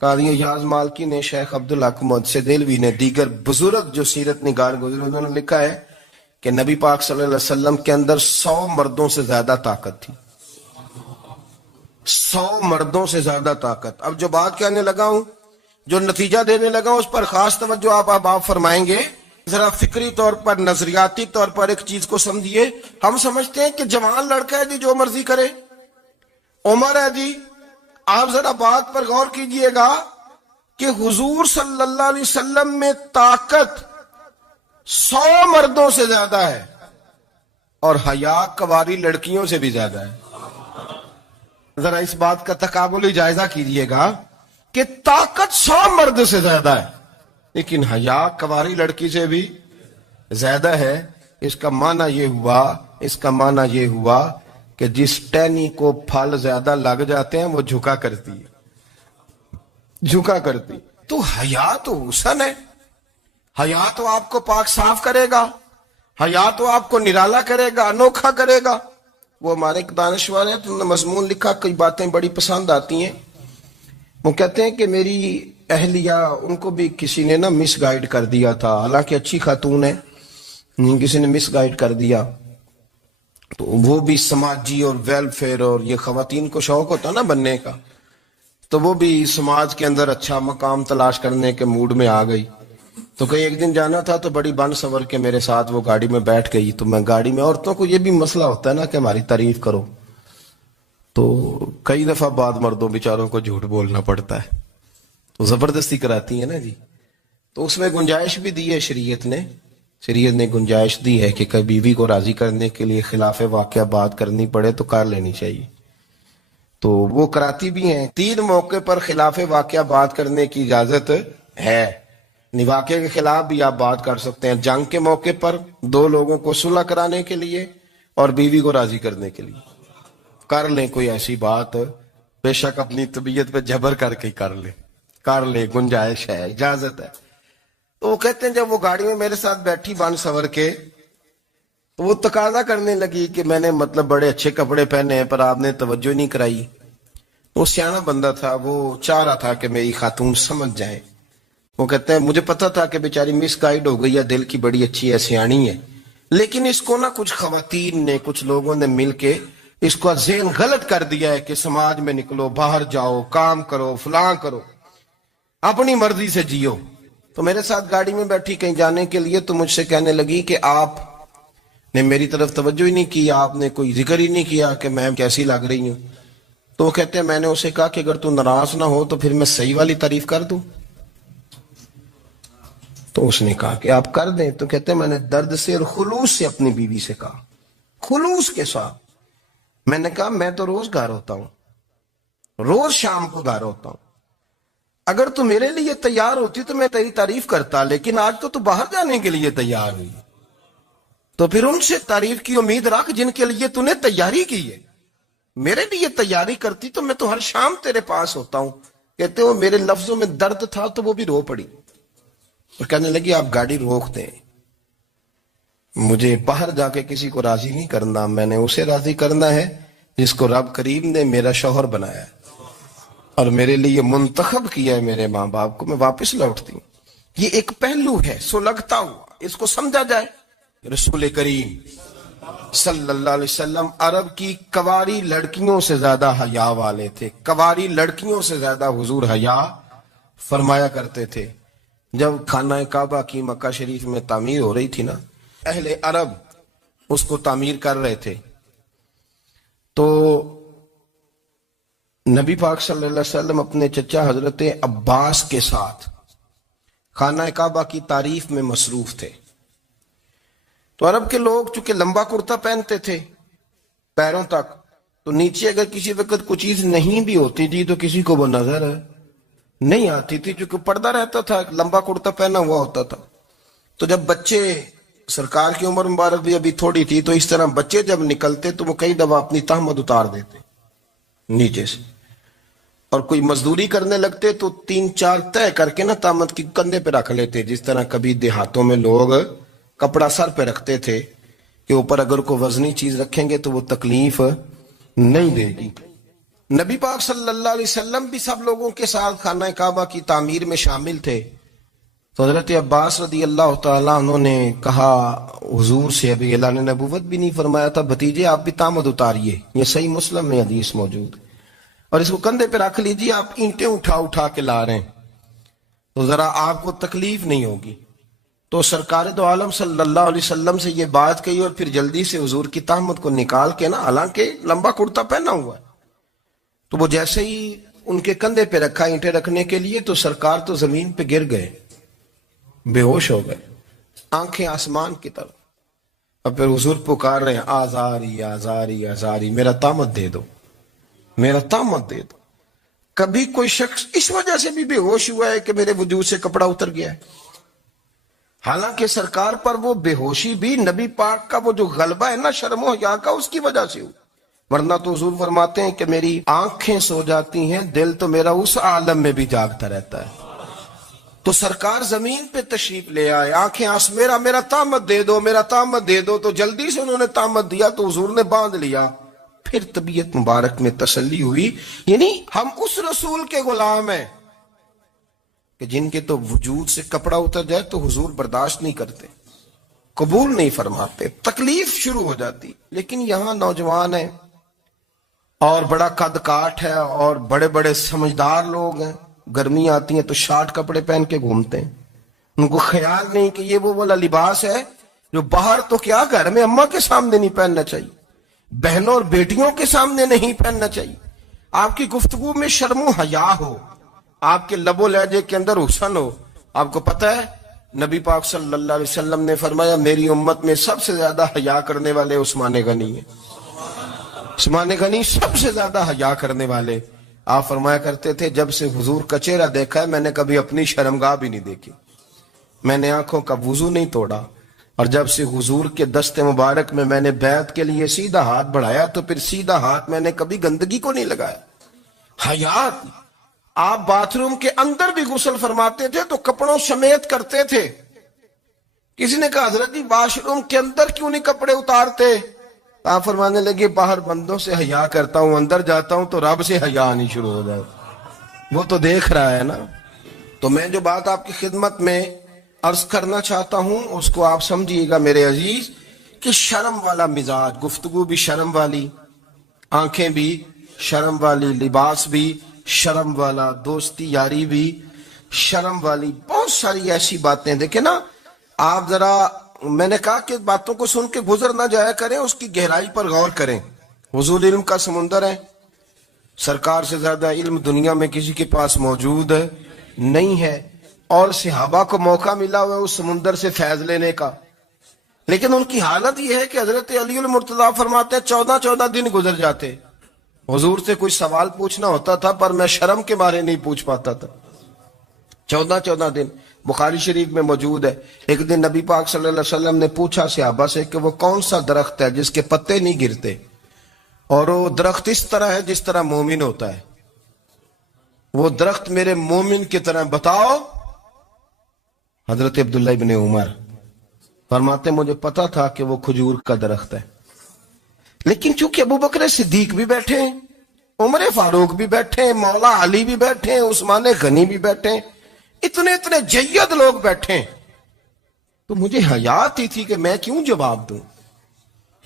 قاضی ایاز مالکی نے، شیخ عبدالحق محدث دہلوی نے، دیگر بزرگ جو سیرت نگار گزرے، انہوں نے لکھا ہے کہ نبی پاک صلی اللہ علیہ وسلم کے اندر 100 مردوں سے زیادہ طاقت تھی. 100 مردوں سے زیادہ طاقت. اب جو بات کہنے لگا ہوں، جو نتیجہ دینے لگا ہوں، اس پر خاص توجہ آپ فرمائیں گے. ذرا فکری طور پر، نظریاتی طور پر ایک چیز کو سمجھیے. ہم سمجھتے ہیں کہ جوان لڑکا ہے جی، جو مرضی کرے. عمر ہے جی. آپ ذرا بات پر غور کیجئے گا کہ حضور صلی اللہ علیہ وسلم میں طاقت 100 مردوں سے زیادہ ہے، اور حیا کواری لڑکیوں سے بھی زیادہ ہے. ذرا اس بات کا تقابلی جائزہ کیجئے گا کہ طاقت 100 مرد سے زیادہ ہے، لیکن حیا کواری لڑکی سے بھی زیادہ ہے. اس کا معنی یہ ہوا کہ جس ٹہنی کو پھل زیادہ لگ جاتے ہیں وہ جھکا کرتی. تو حیا تو حسن ہے. حیا تو آپ کو پاک صاف کرے گا. حیا تو آپ کو نرالا کرے گا، انوکھا کرے گا. وہ ہمارے ایک دانشور ہیں، تو انہوں نے مضمون لکھا، کئی باتیں بڑی پسند آتی ہیں. وہ کہتے ہیں کہ میری اہلیہ، ان کو بھی کسی نے مس گائیڈ کر دیا تھا، حالانکہ اچھی خاتون ہے، کسی نے مس گائیڈ کر دیا. تو وہ بھی سماجی اور ویلفیئر، اور یہ خواتین کو شوق ہوتا نا بننے کا، تو وہ بھی سماج کے اندر اچھا مقام تلاش کرنے کے موڈ میں آ گئی. تو کہیں ایک دن جانا تھا، تو بڑی بن سور کے میرے ساتھ وہ گاڑی میں بیٹھ گئی. تو میں گاڑی میں، عورتوں کو یہ بھی مسئلہ ہوتا ہے نا کہ ہماری تعریف کرو، تو کئی دفعہ بعد مردوں بیچاروں کو جھوٹ بولنا پڑتا ہے، تو زبردستی کراتی ہیں نا جی. تو اس میں گنجائش بھی دی ہے شریعت نے گنجائش دی ہے کہ کبھی بیوی کو راضی کرنے کے لیے خلاف واقعہ بات کرنی پڑے تو کر لینی چاہیے. تو وہ کراتی بھی ہیں. 3 موقع پر خلاف واقعہ بات کرنے کی اجازت ہے. واقعے کے خلاف بھی آپ بات کر سکتے ہیں. جنگ کے موقع پر 2 لوگوں کو صلح کرانے کے لیے اور بیوی کو راضی کرنے کے لیے کر لیں کوئی ایسی بات. بے شک اپنی طبیعت پہ جبر کر کے کر لیں، گنجائش ہے، اجازت ہے. تو وہ کہتے ہیں جب وہ گاڑی میں میرے ساتھ بیٹھی بن سور کے، تو وہ تقاضا کرنے لگی کہ میں نے بڑے اچھے کپڑے پہنے ہیں پر آپ نے توجہ نہیں کرائی. وہ سیانا بندہ تھا، وہ چاہ رہا تھا کہ میری خاتون سمجھ جائے. وہ کہتے ہیں مجھے پتا تھا کہ بیچاری مس گائیڈ ہو گئی ہے، دل کی بڑی اچھی ہے، سیانی ہے، لیکن اس کو کچھ خواتین نے، کچھ لوگوں نے مل کے اس کو ذہن غلط کر دیا ہے کہ سماج میں نکلو، باہر جاؤ، کام کرو، فلاں کرو، اپنی مرضی سے جیو. تو میرے ساتھ گاڑی میں بیٹھی کہیں جانے کے لیے، تو مجھ سے کہنے لگی کہ آپ نے میری طرف توجہ ہی نہیں کی، آپ نے کوئی ذکر ہی نہیں کیا کہ میں کیسی لگ رہی ہوں. تو وہ کہتے ہیں میں نے اسے کہا کہ اگر تو ناراض نہ ہو تو پھر میں صحیح والی تعریف کر دوں. تو اس نے کہا کہ آپ کر دیں. تو کہتے ہیں میں نے درد سے اور خلوص سے اپنی بیوی سے کہا، خلوص کے ساتھ. میں نے کہا میں تو روز گھر ہوتا ہوں، روز شام کو گھر ہوتا ہوں. اگر تو میرے لیے تیار ہوتی تو میں تیری تعریف کرتا، لیکن آج تو باہر جانے کے لیے تیار ہوئی، تو پھر ان سے تعریف کی امید رکھ جن کے لیے تو نے تیاری کی ہے. میرے لیے تیاری کرتی تو میں تو ہر شام تیرے پاس ہوتا ہوں. کہتے ہو میرے لفظوں میں درد تھا تو وہ بھی رو پڑی اور کہنے لگی آپ گاڑی روک دیں، مجھے باہر جا کے کسی کو راضی نہیں کرنا، میں نے اسے راضی کرنا ہے جس کو رب کریم نے میرا شوہر بنایا ہے اور میرے لیے منتخب کیا ہے میرے ماں باپ کو. میں واپس لوٹتی ہوں. یہ ایک پہلو ہے سلگتا ہوا، اس کو سمجھا جائے. رسول کریم صلی اللہ علیہ وسلم عرب کی کواری لڑکیوں سے زیادہ حیا والے تھے. کواری لڑکیوں سے زیادہ حضور حیا فرمایا کرتے تھے. جب خانہ کعبہ کی مکہ شریف میں تعمیر ہو رہی تھی نا، اہل عرب اس کو تعمیر کر رہے تھے، تو نبی پاک صلی اللہ علیہ وسلم اپنے چچا حضرت عباس کے ساتھ خانہ کعبہ کی تعریف میں مصروف تھے. تو عرب کے لوگ چونکہ لمبا کرتا پہنتے تھے پیروں تک، تو نیچے اگر کسی وقت کوئی چیز نہیں بھی ہوتی تھی تو کسی کو وہ نظر نہیں آتی تھی، چونکہ پردہ رہتا تھا، لمبا کرتا پہنا ہوا ہوتا تھا. تو جب بچے، سرکار کی عمر مبارک بھی ابھی تھوڑی تھی، تو اس طرح بچے جب نکلتے تو وہ کئی دفعہ اپنی تہمت اتار دیتے نیچے سے، اور کوئی مزدوری کرنے لگتے تو 3-4 طے کر کے تہمت کی کندھے پہ رکھ لیتے. جس طرح کبھی دیہاتوں میں لوگ کپڑا سر پہ رکھتے تھے کہ اوپر اگر کوئی وزنی چیز رکھیں گے تو وہ تکلیف نہیں دے گی. نبی پاک صلی اللہ علیہ وسلم بھی سب لوگوں کے ساتھ خانہ کعبہ کی تعمیر میں شامل تھے. تو حضرت عباس رضی اللہ تعالیٰ عنہ نے کہا حضور سے، ابھی اللہ نے نبوت بھی نہیں فرمایا تھا، بھتیجے آپ بھی تامد اتاریے. یہ صحیح مسلم میں حدیث موجود ہے. اور اس کو کندھے پہ رکھ لیجیے، آپ اینٹیں اٹھا اٹھا کے لا رہے ہیں تو ذرا آپ کو تکلیف نہیں ہوگی. تو سرکار دو عالم صلی اللہ علیہ وسلم سے یہ بات کہی اور پھر جلدی سے حضور کی تہمت کو نکال کے نا، حالانکہ لمبا کرتا پہنا ہوا ہے، تو وہ جیسے ہی ان کے کندھے پہ رکھا اینٹیں رکھنے کے لیے تو سرکار تو زمین پہ گر گئے، بے ہوش ہو گئے، آنکھیں آسمان کی طرف. اب پھر حضور پکار رہے ہیں آزاری آزاری آزاری، میرا تامت دے دو، میرا تامت دے دو. کبھی کوئی شخص اس وجہ سے بھی بے ہوش ہوا ہے کہ میرے وجود سے کپڑا اتر گیا ہے؟ حالانکہ سرکار پر وہ بے ہوشی بھی نبی پاک کا وہ جو غلبہ ہے نا شرم و حیا کا، اس کی وجہ سے ہو. ورنہ تو حضور فرماتے ہیں کہ میری آنکھیں سو جاتی ہیں، دل تو میرا اس عالم میں بھی جاگتا رہتا ہے. تو سرکار زمین پہ تشریف لے آئے، آنکھیں میرا تامت دے دو، میرا تامت دے دو. تو جلدی سے انہوں نے تامت دیا تو حضور نے باندھ لیا. پھر طبیعت مبارک میں تسلی ہوئی. یعنی ہم اس رسول کے غلام ہیں کہ جن کے تو وجود سے کپڑا اتر جائے تو حضور برداشت نہیں کرتے، قبول نہیں فرماتے، تکلیف شروع ہو جاتی. لیکن یہاں نوجوان ہیں اور بڑا قد کاٹ ہے اور بڑے بڑے سمجھدار لوگ ہیں، گرمی آتی ہیں تو شارٹ کپڑے پہن کے گھومتے ہیں. ان کو خیال نہیں کہ یہ وہ والا لباس ہے جو باہر تو کیا گھر میں اماں کے سامنے نہیں پہننا چاہیے، بہنوں اور بیٹیوں کے سامنے نہیں پہننا چاہیے. آپ کی گفتگو میں شرم و حیا ہو، آپ کے لب و لہجے کے اندر حسن ہو. آپ کو پتہ ہے نبی پاک صلی اللہ علیہ وسلم نے فرمایا میری امت میں سب سے زیادہ حیا کرنے والے عثمان غنی ہیں. عثمان غنی سب سے زیادہ حیا کرنے والے. آپ فرمایا کرتے تھے جب سے حضور کا چہرہ دیکھا ہے میں نے کبھی اپنی شرمگاہ بھی نہیں دیکھی، میں نے آنکھوں کا وضو نہیں توڑا، اور جب سے حضور کے دست مبارک میں نے بیعت کے لیے سیدھا ہاتھ بڑھایا تو پھر سیدھا ہاتھ میں نے کبھی گندگی کو نہیں لگایا. حیات. آپ باتھ روم کے اندر بھی غسل فرماتے تھے تو کپڑوں سمیت کرتے تھے. کسی نے کہا حضرت جی واش روم کے اندر کیوں نہیں کپڑے اتارتے؟ آپ فرمانے لگے باہر بندوں سے حیا کرتا ہوں، اندر جاتا ہوں تو رب سے حیا آنی شروع ہو جائے، وہ تو دیکھ رہا ہے نا. تو میں جو بات آپ کی خدمت میں عرض کرنا چاہتا ہوں اس کو آپ سمجھیے گا میرے عزیز، کہ شرم والا مزاج، گفتگو بھی شرم والی، آنکھیں بھی شرم والی، لباس بھی شرم والا، دوستی یاری بھی شرم والی، بہت ساری ایسی باتیں. دیکھیں نا آپ ذرا، میں نے کہا کہ باتوں کو سن کے گزر نہ جایا کریں، اس کی گہرائی پر غور کریں. حضور علم کا سمندر ہے، سرکار سے زیادہ علم دنیا میں کسی کے پاس موجود نہیں ہے، اور صحابہ کو موقع ملا ہوا ہے اس سمندر سے فیض لینے کا. لیکن ان کی حالت یہ ہے کہ حضرت علی المرتضیٰ فرماتے ہیں 14 دن گزر جاتے، حضور سے کوئی سوال پوچھنا ہوتا تھا پر میں شرم کے بارے نہیں پوچھ پاتا تھا. 14 دن بخاری شریف میں موجود ہے. ایک دن نبی پاک صلی اللہ علیہ وسلم نے پوچھا صحابہ سے کہ وہ کون سا درخت ہے جس کے پتے نہیں گرتے، اور وہ درخت اس طرح ہے جس طرح مومن ہوتا ہے، وہ درخت میرے مومن کی طرح بتاؤ. حضرت عبداللہ ابن عمر فرماتے مجھے پتا تھا کہ وہ کھجور کا درخت ہے، لیکن چونکہ ابو بکر صدیق بھی بیٹھے ہیں، عمر فاروق بھی بیٹھے ہیں، مولا علی بھی بیٹھے ہیں، عثمان غنی بھی بیٹھے ہیں، اتنے جید لوگ بیٹھے ہیں، تو مجھے حیا آتی تھی کہ میں کیوں جواب دوں.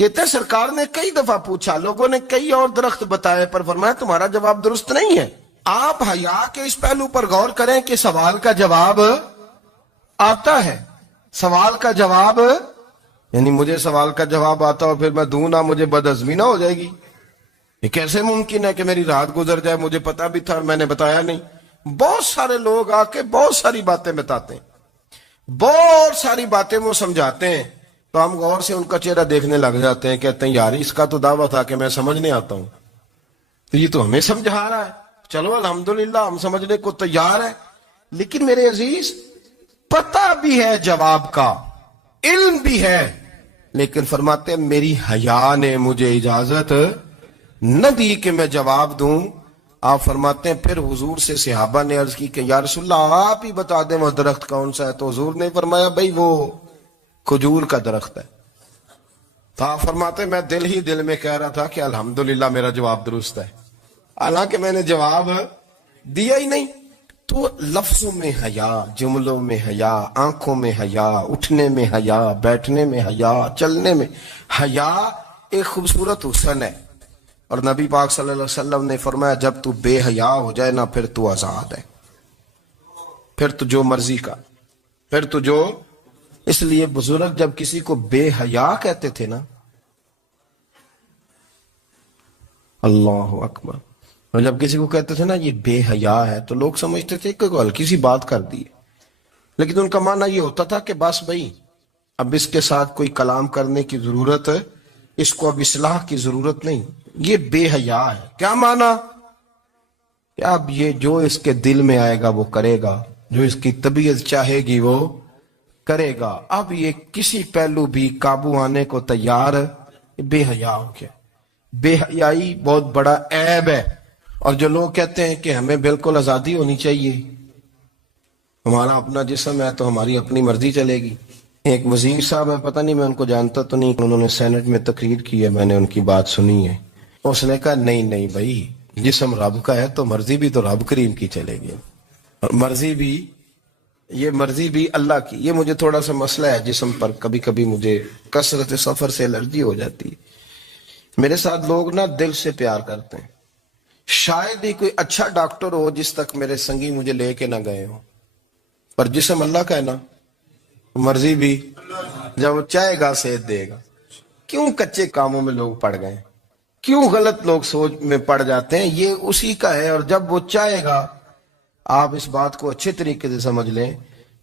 کہتے ہیں سرکار نے کئی دفعہ پوچھا، لوگوں نے کئی اور درخت بتائے پر فرمایا تمہارا جواب درست نہیں ہے. آپ حیا کے اس پہلو پر غور کریں کہ سوال کا جواب آتا ہے، سوال کا جواب، یعنی مجھے سوال کا جواب آتا ہو پھر میں دوں نہ، مجھے بدہضمی نہ ہو جائے گی. یہ کیسے ممکن ہے کہ میری رات گزر جائے، مجھے پتا بھی تھا اور میں نے بتایا نہیں. بہت سارے لوگ آ کے بہت ساری باتیں بتاتے ہیں، بہت ساری باتیں وہ سمجھاتے ہیں، تو ہم غور سے ان کا چہرہ دیکھنے لگ جاتے ہیں، کہتے ہیں یار اس کا تو دعویٰ تھا کہ میں سمجھنے آتا ہوں، تو یہ تو ہمیں سمجھا رہا ہے، چلو الحمدللہ ہم سمجھنے کو تیار ہیں. لیکن میرے عزیز پتہ بھی ہے جواب کا، علم بھی ہے، لیکن فرماتے ہیں میری حیا نے مجھے اجازت نہ دی کہ میں جواب دوں. آپ فرماتے ہیں پھر حضور سے صحابہ نے عرض کی کہ یا رسول اللہ آپ ہی بتا دیں وہ درخت کون سا ہے. تو حضور نے فرمایا بھئی وہ کھجور کا درخت ہے. تو آپ فرماتے ہیں میں دل ہی دل میں کہہ رہا تھا کہ الحمدللہ میرا جواب درست ہے. حالانکہ میں نے جواب دیا ہی نہیں. تو لفظوں میں حیا، جملوں میں حیا، آنکھوں میں حیا، اٹھنے میں حیا، بیٹھنے میں حیا، چلنے میں حیا ایک خوبصورت حسن ہے. اور نبی پاک صلی اللہ علیہ وسلم نے فرمایا جب تو بے حیا ہو جائے نا پھر تو آزاد ہے، پھر تو جو مرضی کا، پھر تو جو. اس لیے بزرگ جب کسی کو بے حیا کہتے تھے نا، اللہ اکبر، اور جب کسی کو کہتے تھے نا یہ بے حیا ہے تو لوگ سمجھتے تھے کہ ہلکی سی بات کر دی، لیکن ان کا معنی یہ ہوتا تھا کہ بس بھائی اب اس کے ساتھ کوئی کلام کرنے کی ضرورت ہے، اس کو اب اصلاح کی ضرورت نہیں، یہ بے حیا ہے. کیا معنی؟ کہ اب یہ جو اس کے دل میں آئے گا وہ کرے گا، جو اس کی طبیعت چاہے گی وہ کرے گا، اب یہ کسی پہلو بھی قابو آنے کو تیار ہے. بے حیا ہو گیا. بے حیائی بہت بڑا عیب ہے. اور جو لوگ کہتے ہیں کہ ہمیں بالکل آزادی ہونی چاہیے، ہمارا اپنا جسم ہے تو ہماری اپنی مرضی چلے گی. ایک وزیر صاحب ہے، پتہ نہیں میں ان کو جانتا تو نہیں، انہوں نے سینٹ میں تقریر کی ہے، میں نے ان کی بات سنی ہے. اس نے کہا نہیں نہیں بھائی، جسم رب کا ہے تو مرضی بھی تو رب کریم کی چلے گی، اور مرضی بھی یہ مرضی بھی اللہ کی. یہ مجھے تھوڑا سا مسئلہ ہے جسم پر، کبھی کبھی مجھے کثرت سفر سے الرجی ہو جاتی ہے. میرے ساتھ لوگ نا دل سے پیار کرتے ہیں. شاید ہی کوئی اچھا ڈاکٹر ہو جس تک میرے سنگی مجھے لے کے نہ گئے ہو، پر جسم اللہ کا ہے نا، مرضی بھی جب وہ چاہے گا صحت دے گا. کیوں کچے کاموں میں لوگ پڑ گئے، کیوں غلط لوگ سوچ میں پڑ جاتے ہیں؟ یہ اسی کا ہے. اور جب وہ چاہے گا، آپ اس بات کو اچھے طریقے سے سمجھ لیں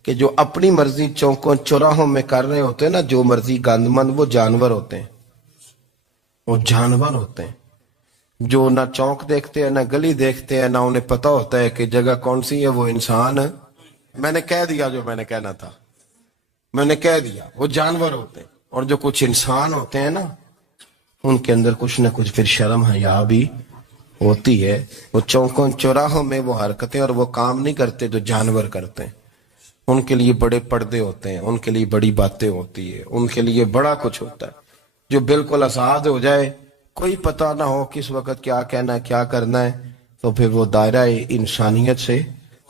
کہ جو اپنی مرضی چوکوں چوراہوں میں کر رہے ہوتے ہیں نا، جو مرضی گندمند، وہ جانور ہوتے ہیں، وہ جانور ہوتے ہیں جو نہ چوک دیکھتے ہیں، نہ گلی دیکھتے ہیں، نہ انہیں پتہ ہوتا ہے کہ جگہ کون سی ہے. وہ انسان، میں نے کہہ دیا جو میں نے کہنا تھا، میں نے کہہ دیا، وہ جانور ہوتے ہیں. اور جو کچھ انسان ہوتے ہیں نا، ان کے اندر کچھ نہ کچھ پھر شرم حیا بھی ہوتی ہے. وہ چوکوں چوراہوں میں وہ حرکتیں اور وہ کام نہیں کرتے جو جانور کرتے ہیں. ان کے لیے بڑے پردے ہوتے ہیں، ان کے لیے بڑی باتیں ہوتی ہے، ان کے لیے بڑا کچھ ہوتا ہے. جو بالکل آزاد ہو جائے، کوئی پتہ نہ ہو کس وقت کیا کہنا ہے کیا کرنا ہے، تو پھر وہ دائرہ انسانیت سے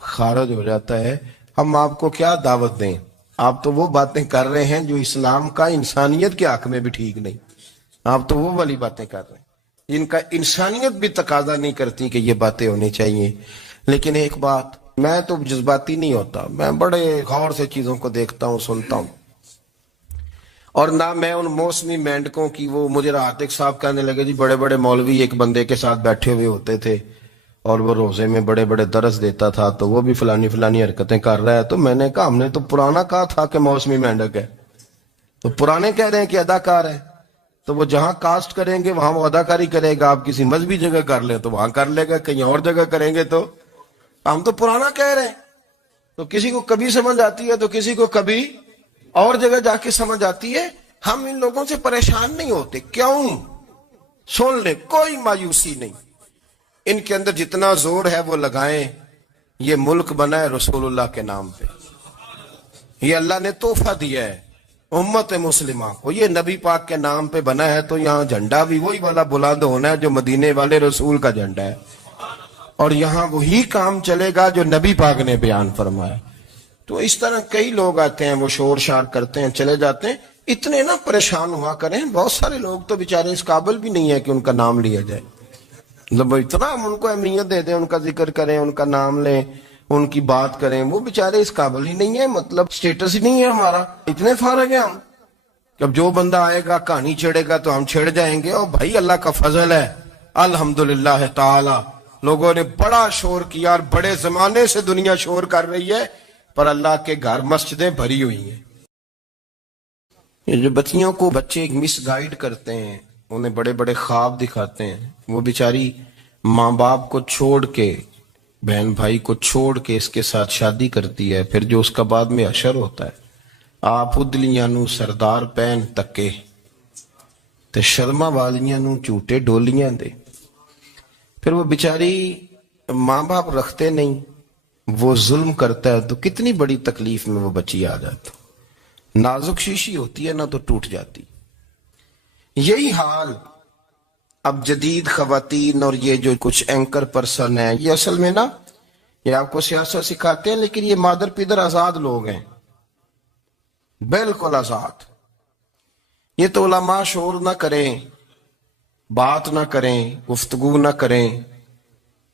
خارج ہو جاتا ہے. ہم آپ کو کیا دعوت دیں؟ آپ تو وہ باتیں کر رہے ہیں جو اسلام کا انسانیت کے حق میں بھی ٹھیک نہیں. آپ تو وہ والی باتیں کر رہے ہیں جن کا انسانیت بھی تقاضا نہیں کرتی کہ یہ باتیں ہونی چاہیے. لیکن ایک بات، میں تو جذباتی نہیں ہوتا، میں بڑے غور سے چیزوں کو دیکھتا ہوں، سنتا ہوں. اور نہ میں ان موسمی مینڈکوں کی، وہ مجھے عاتق صاحب کہنے لگے جی بڑے بڑے مولوی ایک بندے کے ساتھ بیٹھے ہوئے ہوتے تھے اور وہ روزے میں بڑے بڑے درس دیتا تھا تو وہ بھی فلانی فلانی حرکتیں کر رہا ہے. تو میں نے کہا ہم نے تو پرانا کہا تھا کہ موسمی مینڈک ہے، تو پرانے کہہ رہے ہیں کہ اداکار ہے، تو وہ جہاں کاسٹ کریں گے وہاں وہ اداکاری کرے گا. آپ کسی مذہبی جگہ کر لیں تو وہاں کر لے گا، کہیں اور جگہ کریں گے تو ہم تو پرانا کہہ رہے ہیں. تو کسی کو کبھی سمجھ آتی ہے تو کسی کو کبھی اور جگہ جا کے سمجھ آتی ہے. ہم ان لوگوں سے پریشان نہیں ہوتے. کیوں؟ سن لیں، کوئی مایوسی نہیں. ان کے اندر جتنا زور ہے وہ لگائیں. یہ ملک بنا ہے رسول اللہ کے نام پہ، یہ اللہ نے تحفہ دیا ہے امت مسلمہ کو. یہ نبی پاک کے نام پہ بنا ہے تو یہاں جھنڈا بھی وہی والا بلند ہونا ہے جو مدینے والے رسول کا جھنڈا ہے، اور یہاں وہی کام چلے گا جو نبی پاک نے بیان فرمایا. تو اس طرح کئی لوگ آتے ہیں، وہ شور شار کرتے ہیں، چلے جاتے ہیں. اتنے نہ پریشان ہوا کریں. بہت سارے لوگ تو بیچارے اس قابل بھی نہیں ہے کہ ان کا نام لیا جائے. مطلب اتنا ہم ان کو اہمیت دے دیں، ان کا ذکر کریں، ان کا نام لیں، ان کی بات کریں، وہ بیچارے اس قابل ہی نہیں ہے. مطلب سٹیٹس ہی نہیں ہے ہمارا. اتنے فارغ ہیں ہم. جب جو بندہ آئے گا کہانی چھیڑے گا تو ہم چھیڑ جائیں گے. اور بھائی اللہ کا فضل ہے الحمدللہ تعالی، لوگوں نے بڑا شور کیا اور بڑے زمانے سے دنیا شور کر رہی ہے، پر اللہ کے گھر مسجدیں بھری ہوئی ہیں. یہ جو بچیوں کو بچے مس گائیڈ کرتے ہیں، انہیں بڑے بڑے خواب دکھاتے ہیں، وہ بیچاری ماں باپ کو چھوڑ کے، بہن بھائی کو چھوڑ کے اس کے ساتھ شادی کرتی ہے. پھر جو اس کا بعد میں حشر ہوتا ہے، آپ ادلیاں نو سردار پہن تکے تے شرما والیاں نو جھوٹے ڈولیاں دے. پھر وہ بیچاری ماں باپ رکھتے نہیں، وہ ظلم کرتا ہے تو کتنی بڑی تکلیف میں وہ بچی آ جاتی. نازک شیشی ہوتی ہے نا تو ٹوٹ جاتی. یہی حال اب جدید خواتین اور یہ جو کچھ اینکر پرسن ہیں، یہ اصل میں نا یہ آپ کو سیاست سکھاتے ہیں، لیکن یہ مادر پیدر آزاد لوگ ہیں، بالکل آزاد۔ یہ تو علماء شور نہ کریں، بات نہ کریں، گفتگو نہ کریں،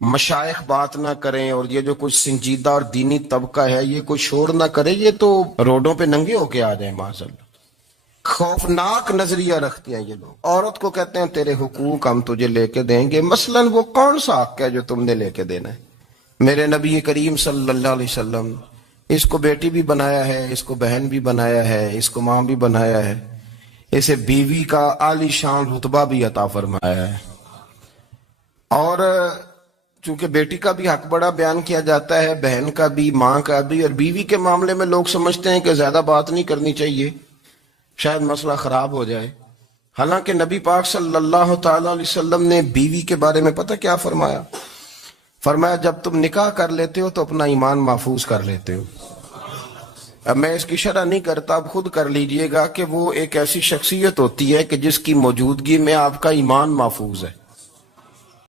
مشائخ بات نہ کریں، اور یہ جو کچھ سنجیدہ اور دینی طبقہ ہے یہ کوئی شور نہ کرے، یہ تو روڈوں پہ ننگے ہو کے آ جائیں معاذ اللہ۔ خوفناک نظریہ رکھتے ہیں یہ لوگ۔ عورت کو کہتے ہیں تیرے حقوق ہم تجھے لے کے دیں گے، مثلاً وہ کون سا حق ہے جو تم نے لے کے دینا ہے؟ میرے نبی کریم صلی اللہ علیہ وسلم اس کو بیٹی بھی بنایا ہے، اس کو بہن بھی بنایا ہے، اس کو ماں بھی بنایا ہے، اسے بیوی کا عالی شان رتبہ بھی عطا فرمایا ہے۔ اور چونکہ بیٹی کا بھی حق بڑا بیان کیا جاتا ہے، بہن کا بھی، ماں کا بھی، اور بیوی کے معاملے میں لوگ سمجھتے ہیں کہ زیادہ بات نہیں کرنی چاہیے، شاید مسئلہ خراب ہو جائے۔ حالانکہ نبی پاک صلی اللہ تعالی علیہ وسلم نے بیوی کے بارے میں پتہ کیا فرمایا؟ فرمایا جب تم نکاح کر لیتے ہو تو اپنا ایمان محفوظ کر لیتے ہو۔ اب میں اس کی شرح نہیں کرتا، اب خود کر لیجئے گا کہ وہ ایک ایسی شخصیت ہوتی ہے کہ جس کی موجودگی میں آپ کا ایمان محفوظ ہے۔